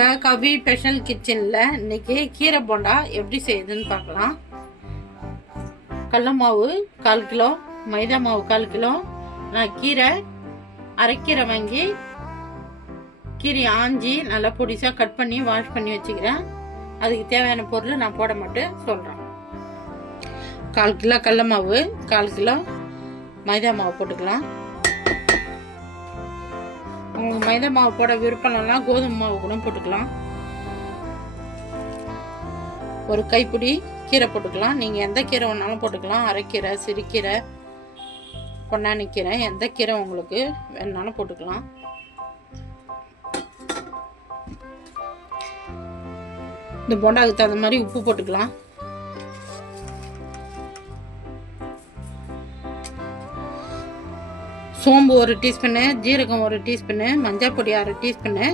வாங்க கவி ஸ்பெஷல் கிச்சனில் இன்னைக்கு கீரை போண்டா எப்படி செய்யுதுன்னு பார்க்கலாம். கடல மாவு 1/4 கிலோ, மைதா மாவு 1/4 கிலோ. நான் கீரை அரைக்கீரை வாங்கி கீரை ஆஞ்சி நல்லா பொடிசாக கட் பண்ணி வாஷ் பண்ணி வச்சுக்கிறேன். அதுக்கு தேவையான பொருள் நான் போட மாட்டேன் சொல்கிறேன். 1/4 கிலோ கடல மாவு, 1/4 கிலோ மைதா மாவு போட்டுக்கலாம். உங்களுக்கு மைதா மாவு போட விருப்பம்னா கோதுமை மாவு கூட போட்டுக்கலாம். ஒரு கைப்பிடி கீரை போட்டுக்கலாம். நீங்கள் எந்த கீரை வேணாலும் போட்டுக்கலாம். அரைக்கீரை, சிறுகீரை, பொன்னானி கீரை, எந்த கீரை உங்களுக்கு வேணாலும் போட்டுக்கலாம். இந்த போண்டாவுக்கு தகுந்த மாதிரி உப்பு போட்டுக்கலாம். சோம்பு 1 டீஸ்பூனு, ஜீரகம் 1 டீஸ்பூனு, மஞ்சள் பொடி 1/2 டீஸ்பூனு,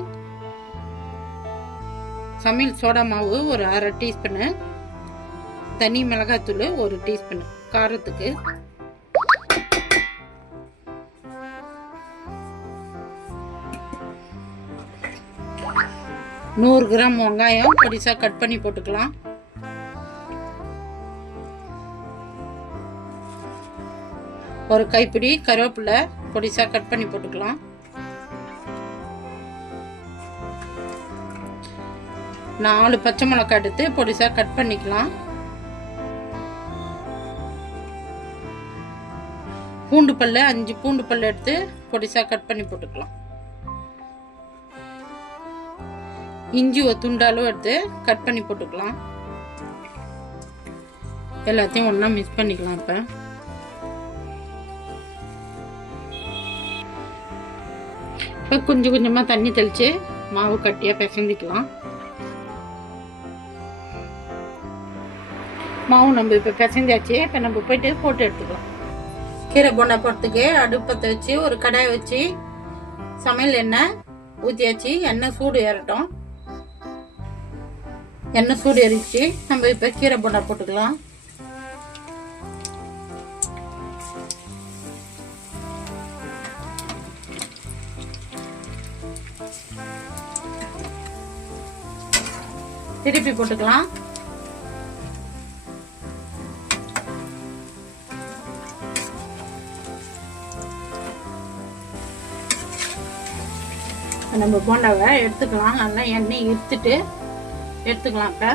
சமையல் சோடா மாவு ஒரு 1/2 டீஸ்பூனு, தனி மிளகாய்த்தூள் 1 டீஸ்பூனு காரத்துக்கு. நூறு கிராம் வெங்காயம் பொடிசா கட் பண்ணி போட்டுக்கலாம். ஒரு கைப்பிடி கருவேப்பிலை பொடிசா கட் பண்ணி போட்டுக்கலாம். 4 பச்சை மிளகாய் எடுத்து பொடிசா கட் பண்ணிக்கலாம். பூண்டு பல்லு 5 பூண்டு பல்லு எடுத்து பொடிசா கட் பண்ணி போட்டுக்கலாம். இஞ்சி ஒரு துண்டாலும் எடுத்து கட் பண்ணி போட்டுக்கலாம். எல்லாத்தையும் ஒண்ணா மிக்ஸ் பண்ணிக்கலாம். இப்போ கொஞ்சம் கொஞ்சமாக தண்ணி தெளித்து மாவு கட்டியாக பிசைஞ்சிக்கலாம். மாவு நம்ம இப்போ பிசைஞ்சாச்சு. இப்போ நம்ம போயிட்டு போட்டு எடுத்துக்கலாம். கீரை போண்டா போடுறதுக்கு அடுப்பத்தை வச்சு ஒரு கடாயை வச்சு சமையல் எண்ணெய் ஊற்றியாச்சு. எண்ணெய் சூடு ஏறட்டும். எண்ணெய் சூடு ஏறிச்சு. நம்ம இப்போ கீரை போண்டா போட்டுக்கலாம். திருப்பி போட்டுக்கலாம். நம்ம போண்டாவை எடுத்துக்கலாம். நல்லா எண்ணெய் எடுத்துட்டு எடுத்துக்கலாம். இப்ப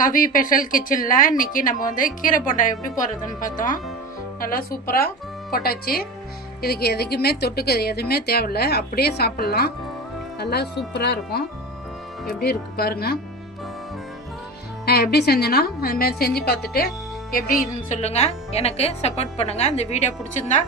கவி ஸ்பெஷல் கிச்சன்ல இன்னைக்கு நம்ம கீரை போண்டா எப்படி போடுறதுன்னு பார்த்தோம். நல்லா சூப்பராக போட்டாச்சு. இதுக்கு எதுக்குமே தொட்டுக்க எதுவுமே தேவையில்லை, அப்படியே சாப்பிட்லாம். நல்லா சூப்பராக இருக்கும். எப்படி இருக்கு பாருங்க. நான் எப்படி செஞ்சேன்னா அது மாதிரி செஞ்சு பார்த்துட்டு எப்படி இதுன்னு சொல்லுங்க. எனக்கு சப்போர்ட் பண்ணுங்க. இந்த வீடியோ பிடிச்சிருந்தா